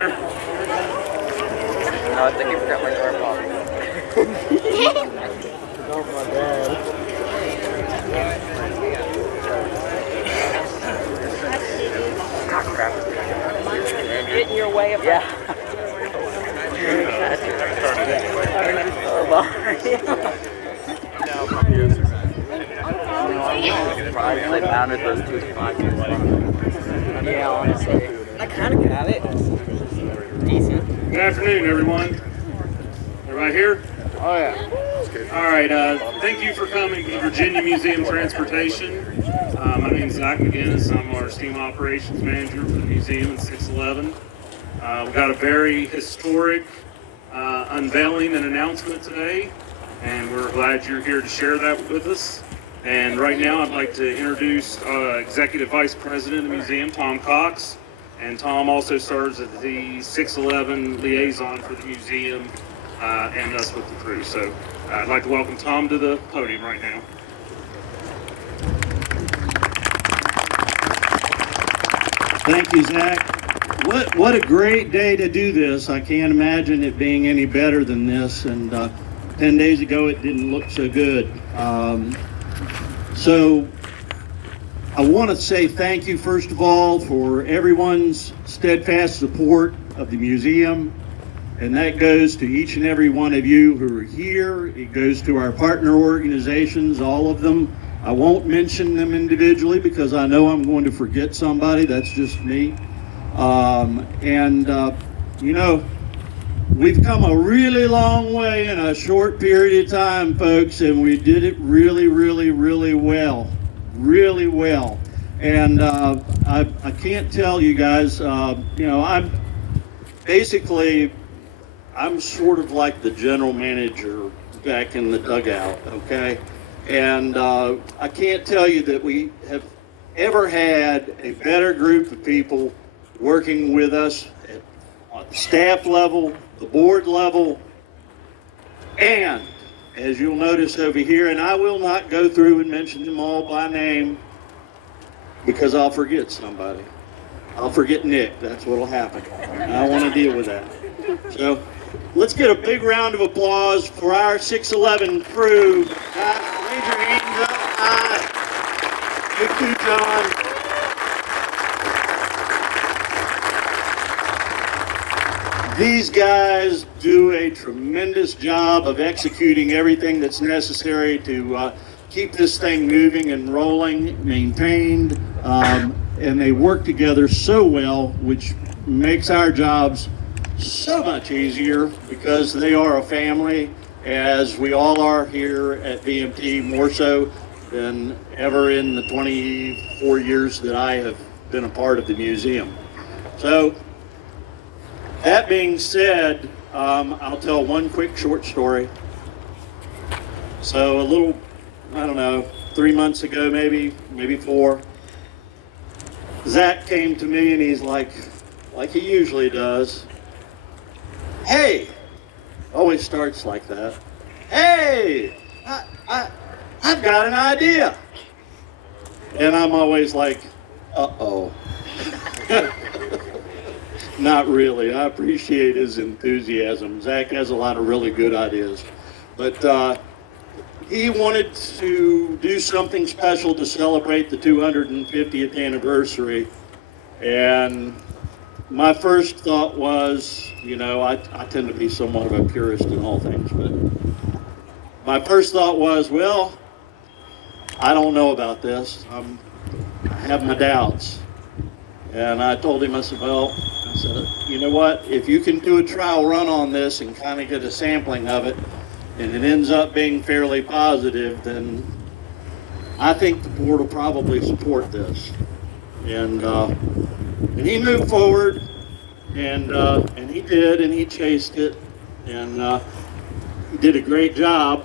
No, I think you forgot my door lock. Oh, my dad. Ah, crap. Get in your way of Yeah. They mounted those two spots. Yeah, honestly. I kind of got it. Decent. Good afternoon, everyone. Everybody here? Oh, yeah. All right. Thank you for coming to Virginia Museum Transportation. My name is Zach McGinnis. I'm our STEAM Operations Manager for the museum at 611. We've got a very historic unveiling and announcement today, and we're glad you're here to share that with us. And right now, I'd like to introduce Executive Vice President of the museum, Tom Cox. And Tom also serves as the 611 liaison for the museum and us with the crew. So I'd like to welcome Tom to the podium right now. Thank you, Zach. What a great day to do this. I can't imagine it being any better than this. And 10 days ago, it didn't look so good. So I want to say thank you, first of all, for everyone's steadfast support of the museum. And that goes to each and every one of you who are here. It goes to our partner organizations, all of them. I won't mention them individually because I know I'm going to forget somebody. That's just me. You know, we've come a really long way in a short period of time, folks, and we did it really, really, really well. Really well. And I can't tell you guys, you know, I'm sort of like the general manager back in the dugout, okay? And I can't tell you that we have ever had a better group of people working with us at the staff level, the board level, and as you'll notice over here, and I will not go through and mention them all by name because I'll forget somebody. I'll forget Nick, that's what'll happen. And I want to deal with that. So let's get a big round of applause for our 611 crew. Guys, raise your hands up high. You too, John. These guys do a tremendous job of executing everything that's necessary to keep this thing moving and rolling, maintained, and they work together so well, which makes our jobs so much easier because they are a family, as we all are here at VMT, more so than ever in the 24 years that I have been a part of the museum. So, that being said, I'll tell one quick short story. So a little, I don't know, 3 months ago, maybe 4, Zach came to me and he's like he usually does, "Hey," always starts like that, "Hey, I've got an idea." And I'm always like, uh-oh. Not really. I appreciate his enthusiasm. Zach has a lot of really good ideas. But he wanted to do something special to celebrate the 250th anniversary. And my first thought was, you know, I tend to be somewhat of a purist in all things, but my first thought was, well, I don't know about this. I have my doubts. And I told him, I said, well, you know what, if you can do a trial run on this and kind of get a sampling of it, and it ends up being fairly positive, then I think the board will probably support this. And he moved forward, and he did, and he chased it, and he did a great job.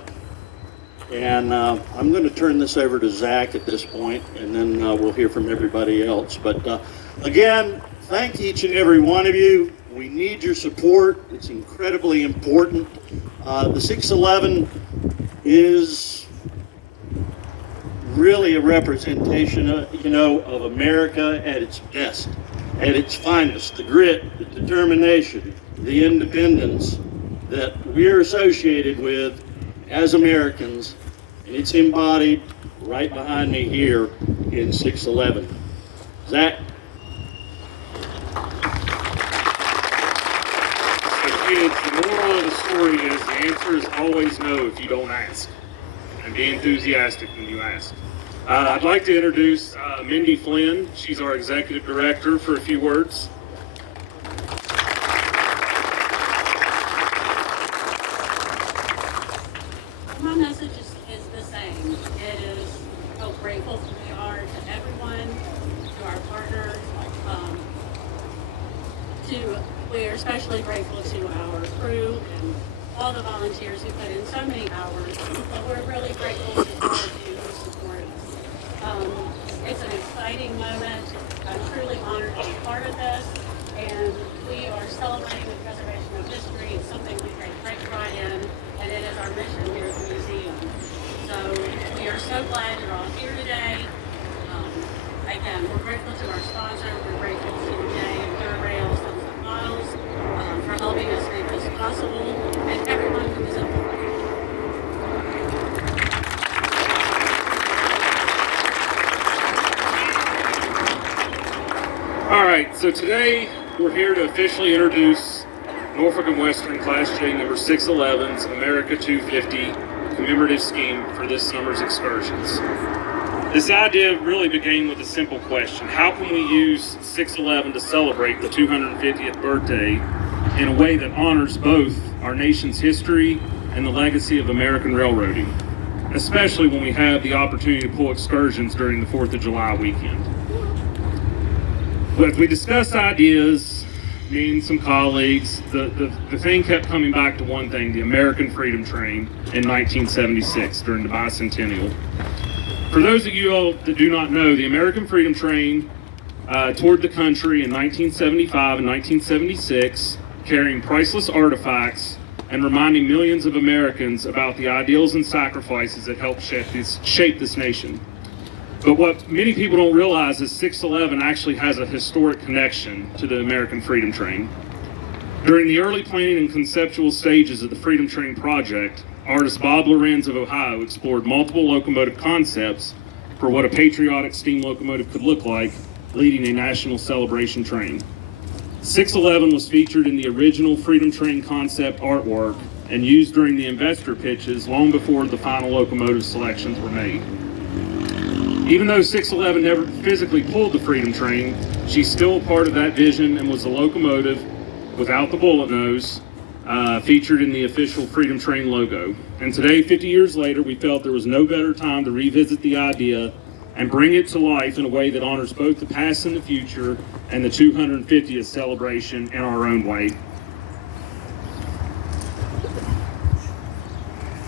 And I'm going to turn this over to Zach at this point, and then we'll hear from everybody else. But again, thank each and every one of you. We need your support. It's incredibly important. The 611 is really a representation, of America at its best. at its finest, the grit, the determination, the independence that we're associated with as Americans. And it's embodied right behind me here in 611. Zach? So kids, the moral of the story is the answer is always no if you don't ask. And be enthusiastic when you ask. I'd like to introduce Mindy Flynn. She's our executive director for a few words. My message is the same. It is how grateful we are to everyone, to our partners. We're especially grateful to our crew and all the volunteers who put in so many hours. But we're really grateful to all of you who support us. It's an exciting moment. I'm truly honored to be part of this. And we are celebrating the preservation of history. It's something we take great pride in. And it is our mission here at the museum. So we are so glad you're all here today. Again, we're grateful to our sponsor. We're grateful to Jay and Durail, Sons of Models, for helping us make this possible, and everyone who is involved. All right, so today we're here to officially introduce Norfolk and Western Class J number 611's America 250 commemorative scheme for this summer's excursions. This idea really began with a simple question: how can we use 611 to celebrate the 250th birthday in a way that honors both our nation's history and the legacy of American railroading, especially when we have the opportunity to pull excursions during the 4th of July weekend? But as we discussed ideas, me and some colleagues, the thing kept coming back to one thing: the American Freedom Train in 1976 during the bicentennial. For those of you all that do not know, the American Freedom Train toured the country in 1975 and 1976, carrying priceless artifacts and reminding millions of Americans about the ideals and sacrifices that helped shape this nation. But what many people don't realize is 611 actually has a historic connection to the American Freedom Train. During the early planning and conceptual stages of the Freedom Train project, artist Bob Lorenz of Ohio explored multiple locomotive concepts for what a patriotic steam locomotive could look like, leading a national celebration train. 611 was featured in the original Freedom Train concept artwork and used during the investor pitches long before the final locomotive selections were made. Even though 611 never physically pulled the Freedom Train, she's still a part of that vision and was the locomotive without the bullet nose, featured in the official Freedom Train logo. And today, 50 years later, we felt there was no better time to revisit the idea and bring it to life in a way that honors both the past and the future and the 250th celebration in our own way.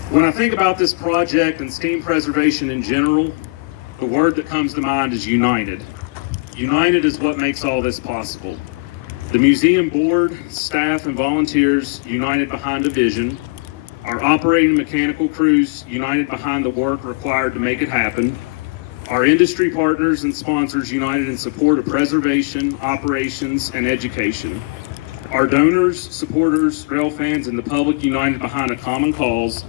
When I think about this project and steam preservation in general, the word that comes to mind is united. United is what makes all this possible. The museum board, staff, and volunteers united behind a vision. Our operating mechanical crews united behind the work required to make it happen. Our industry partners and sponsors united in support of preservation, operations, and education. Our donors, supporters, rail fans, and the public united behind a common cause.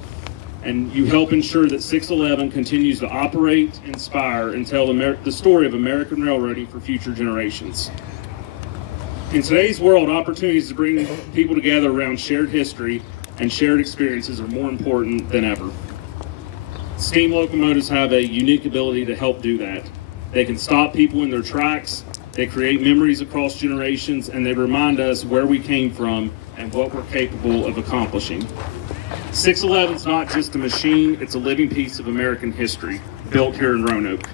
And you help ensure that 611 continues to operate, inspire, and tell the story of American railroading for future generations. In today's world, opportunities to bring people together around shared history and shared experiences are more important than ever. Steam locomotives have a unique ability to help do that. They can stop people in their tracks, they create memories across generations, and they remind us where we came from and what we're capable of accomplishing. 611 is not just a machine, it's a living piece of American history, built here in Roanoke.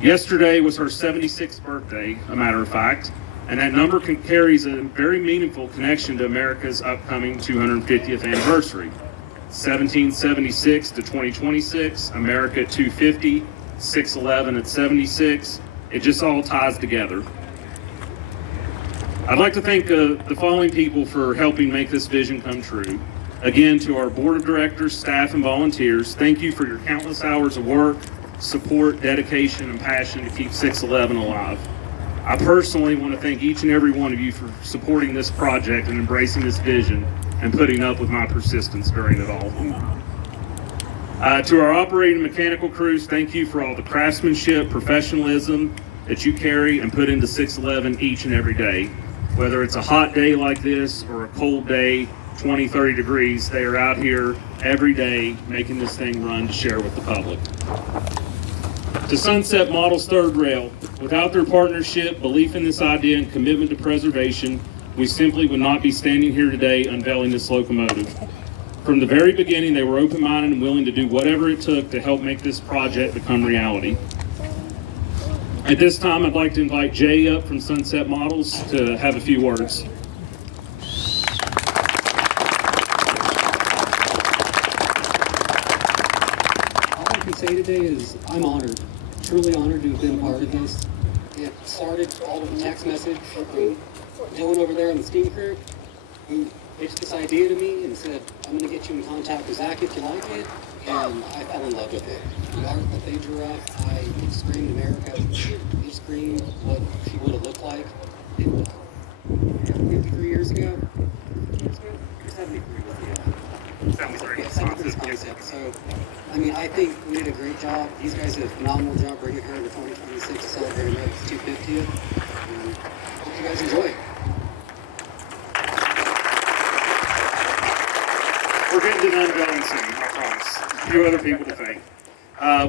Yesterday was her 76th birthday, a matter of fact, and that number carries a very meaningful connection to America's upcoming 250th anniversary. 1776 to 2026, America at 250, 611 at 76, it just all ties together. I'd like to thank the following people for helping make this vision come true. Again, to our board of directors, staff, and volunteers, thank you for your countless hours of work, support, dedication, and passion to keep 611 alive. I personally want to thank each and every one of you for supporting this project and embracing this vision and putting up with my persistence during it all. To our operating mechanical crews, thank you for all the craftsmanship, professionalism that you carry and put into 611 each and every day. Whether it's a hot day like this or a cold day, 20, 30 degrees, they are out here every day making this thing run to share with the public. To Sunset Models Third Rail, without their partnership, belief in this idea, and commitment to preservation, we simply would not be standing here today unveiling this locomotive. From the very beginning, they were open-minded and willing to do whatever it took to help make this project become reality. At this time, I'd like to invite Jay up from Sunset Models to have a few words. All I can say today is I'm honored, truly honored to have been a part of this. It started all with a text message from Dylan over there on the steam crew, who pitched this idea to me and said, I'm going to get you in contact with Zach if you like it, and I fell in love with it. The art that they drew up, I screamed America, he screamed what she would have looked like 53 years ago. 73 was the 73 concept. So, I mean, I think we did a great job. These guys did a phenomenal job bringing her to 2026 to celebrate America's 250th. And hope you guys enjoy it. We're getting to unveiling soon, I promise. A few other people to thank.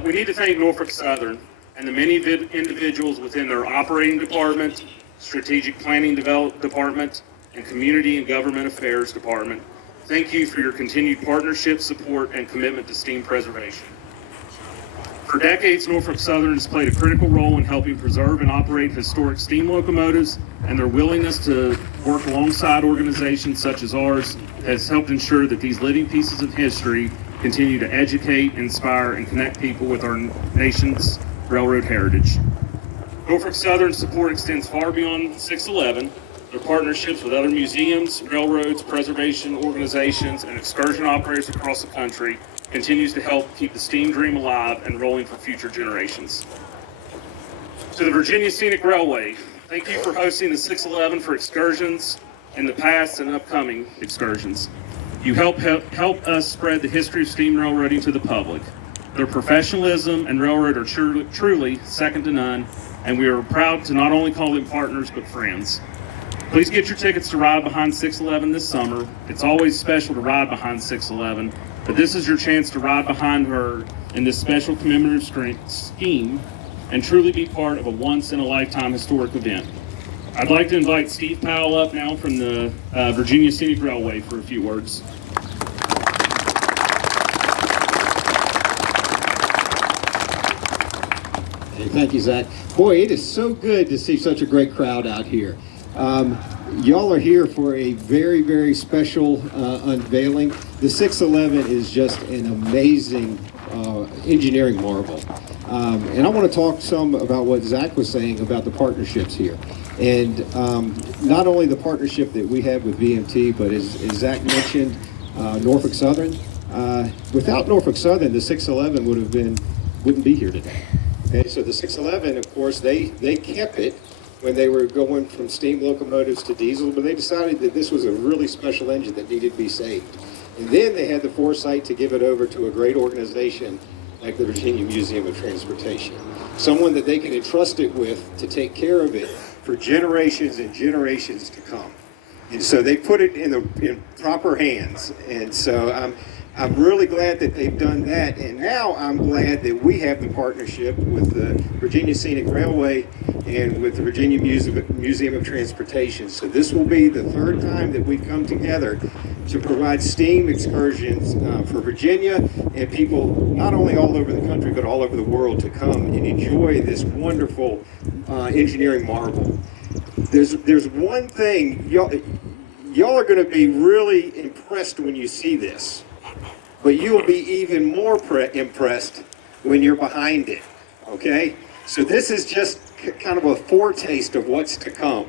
We need to thank Norfolk Southern and the many individuals within their operating department, strategic planning department, and community and government affairs department. Thank you for your continued partnership, support, and commitment to steam preservation. For decades, Norfolk Southern has played a critical role in helping preserve and operate historic steam locomotives, and their willingness to work alongside organizations such as ours has helped ensure that these living pieces of history continue to educate, inspire, and connect people with our nation's railroad heritage. Norfolk Southern's support extends far beyond 611. Their partnerships with other museums, railroads, preservation organizations, and excursion operators across the country continues to help keep the steam dream alive and rolling for future generations. To the Virginia Scenic Railway, thank you for hosting the 611 for excursions in the past and upcoming excursions. You help us spread the history of steam railroading to the public. Their professionalism and railroad are truly second to none, and we are proud to not only call them partners, but friends. Please get your tickets to ride behind 611 this summer. It's always special to ride behind 611, but this is your chance to ride behind her in this special commemorative scheme and truly be part of a once-in-a-lifetime historic event. I'd like to invite Steve Powell up now from the Virginia Scenic Railway for a few words. Hey, thank you, Zach. Boy, it is so good to see such a great crowd out here. Y'all are here for a very, very special unveiling. The 611 is just an amazing engineering marvel. And I want to talk some about what Zach was saying about the partnerships here. And not only the partnership that we have with VMT, but as Zach mentioned, Norfolk Southern. Without Norfolk Southern, the 611 wouldn't be here today. Okay, so the 611, of course, they kept it when they were going from steam locomotives to diesel, but they decided that this was a really special engine that needed to be saved. And then they had the foresight to give it over to a great organization like the Virginia Museum of Transportation, someone that they can entrust it with to take care of it for generations and generations to come. And so they put it in proper hands. And so I'm really glad that they've done that, and now I'm glad that we have the partnership with the Virginia Scenic Railway and with the Virginia Museum of Transportation. So this will be the third time that we come together to provide steam excursions for Virginia and people not only all over the country but all over the world to come and enjoy this wonderful engineering marvel. There's one thing, y'all are going to be really impressed when you see this. But you'll be even more impressed when you're behind it, okay? So this is just kind of a foretaste of what's to come.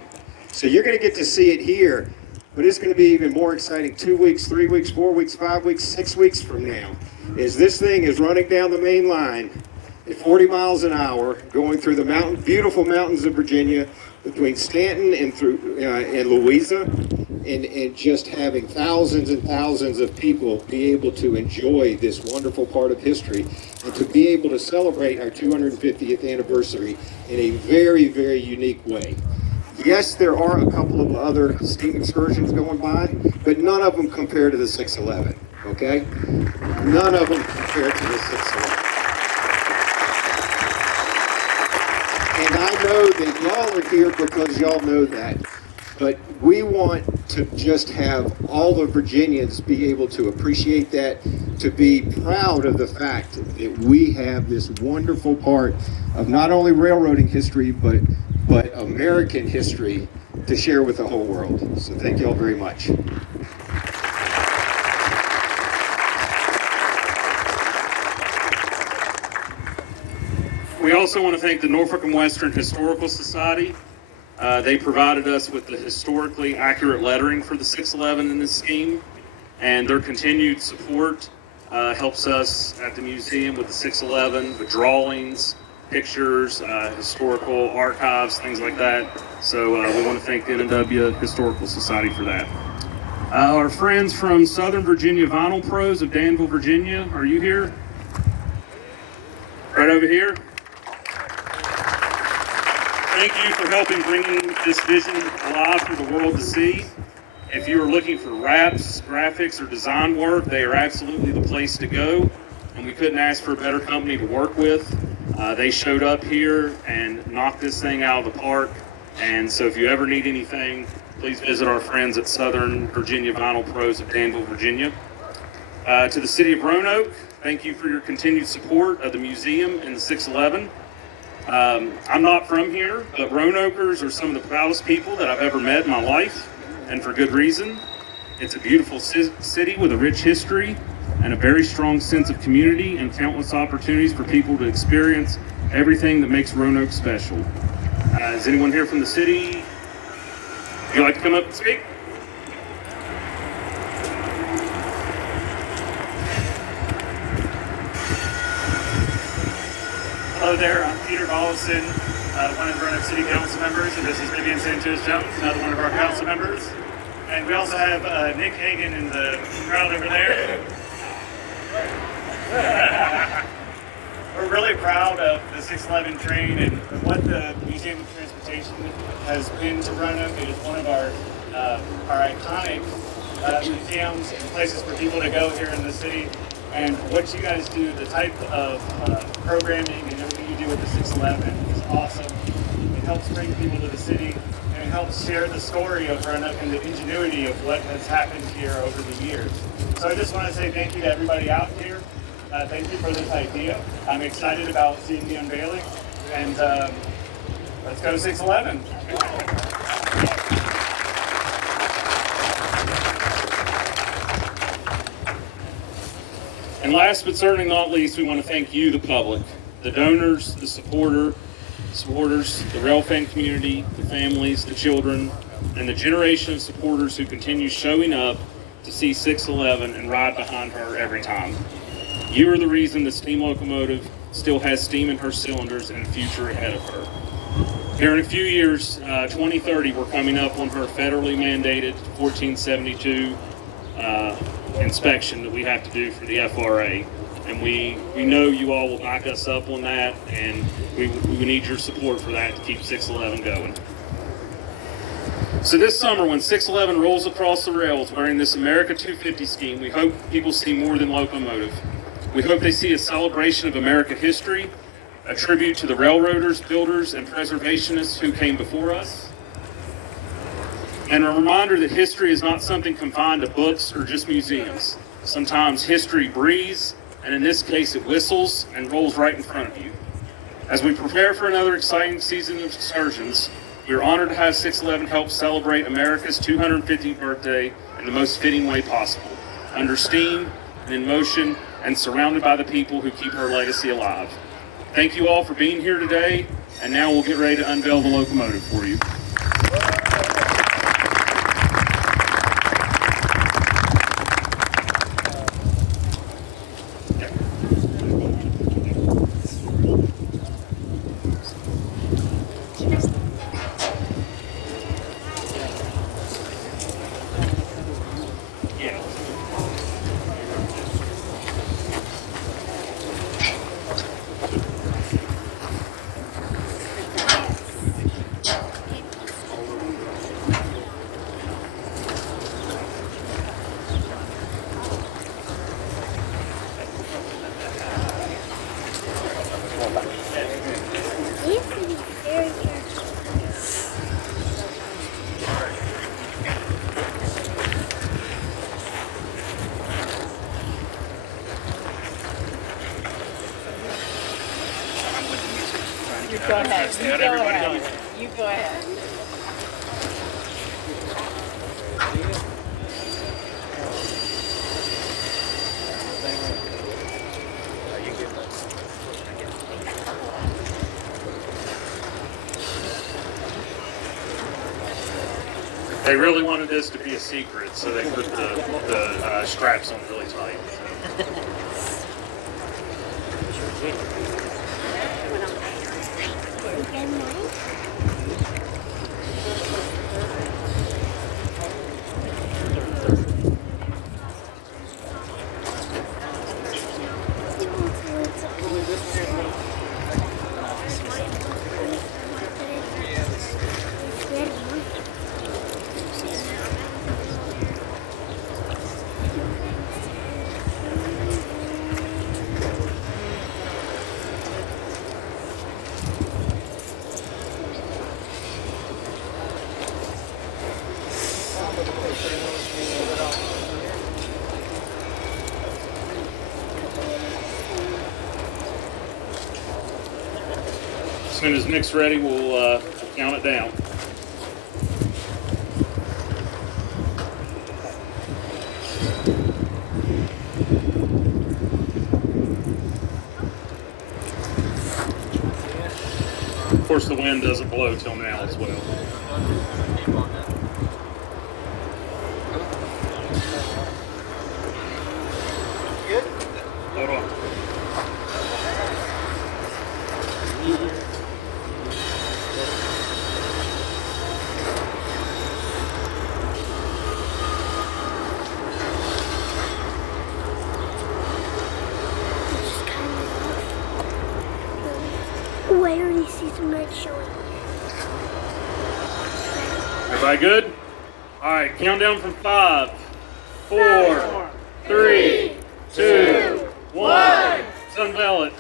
So you're going to get to see it here, but it's going to be even more exciting 2 weeks, 3 weeks, 4 weeks, 5 weeks, 6 weeks from now, as this thing is running down the main line at 40 miles an hour, going through the beautiful mountains of Virginia, between Stanton and through and Louisa, and just having thousands and thousands of people be able to enjoy this wonderful part of history and to be able to celebrate our 250th anniversary in a very, very unique way. Yes, there are a couple of other steam excursions going by, but none of them compare to the 611, okay? None of them compare to the 611. And I know that y'all are here because y'all know that, but we want to just have all the Virginians be able to appreciate that, to be proud of the fact that we have this wonderful part of not only railroading history, but American history to share with the whole world. So thank you all very much. We also want to thank the Norfolk and Western Historical Society. They provided us with the historically accurate lettering for the 611 in this scheme, and their continued support helps us at the museum with the 611, with drawings, pictures, historical archives, things like that. So we want to thank the N&W Historical Society for that. Our friends from Southern Virginia Vinyl Pros of Danville, Virginia, are you here? Right over here. Thank you for helping bringing this vision alive for the world to see. If you are looking for wraps, graphics, or design work, they are absolutely the place to go. And we couldn't ask for a better company to work with. They showed up here and knocked this thing out of the park. And so if you ever need anything, please visit our friends at Southern Virginia Vinyl Pros of Danville, Virginia. To the City of Roanoke, thank you for your continued support of the museum and the 611. I'm not from here, but Roanokers are some of the proudest people that I've ever met in my life, and for good reason. It's a beautiful city with a rich history and a very strong sense of community and countless opportunities for people to experience everything that makes Roanoke special. Is anyone here from the city? Would you like to come up and speak? Hello there, I'm Peter Mollison, one of the Roanoke City Council members, and this is Vivian Sanchez-Jones, another one of our council members. And we also have Nick Hagan in the crowd over there. We're really proud of the 611 train and what the Museum of Transportation has been to Roanoke. It is one of our iconic museums and places for people to go here in the city. And what you guys do, the type of programming and everything you do with the 611 is awesome. It helps bring people to the city, and it helps share the story of Roanoke and the ingenuity of what has happened here over the years. So I just want to say thank you to everybody out here. Thank you for this idea. I'm excited about seeing the unveiling, and let's go 611. And last but certainly not least, we want to thank you, the public, the donors, the supporters, the rail fan community, the families, the children, and the generation of supporters who continue showing up to see 611 and ride behind her every time. You are the reason the steam locomotive still has steam in her cylinders and a future ahead of her. Here in a few years, 2030, we're coming up on her federally mandated 1472 inspection that we have to do for the FRA. And we know you all will back us up on that, and we need your support for that to keep 611 going. So this summer, when 611 rolls across the rails wearing this America 250 scheme, we hope people see more than locomotive. We hope they see a celebration of America history, a tribute to the railroaders, builders, and preservationists who came before us, and a reminder that history is not something confined to books or just museums. Sometimes history breathes, and in this case it whistles and rolls right in front of you. As we prepare for another exciting season of excursions, we are honored to have 611 help celebrate America's 250th birthday in the most fitting way possible, under steam and in motion and surrounded by the people who keep her legacy alive. Thank you all for being here today, and now we'll get ready to unveil the locomotive for you. ahead. You go ahead. You go ahead. They really wanted this to be a secret, so they put the straps on really tight. As soon as Nick's ready, we'll count it down. Of course, the wind doesn't blow till now as well. Hold on. Oh, I already see some red showing. Everybody good? All right, countdown from 5, 4, 3, 2, 1. Let's unveil it.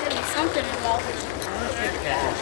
There'll be something involved.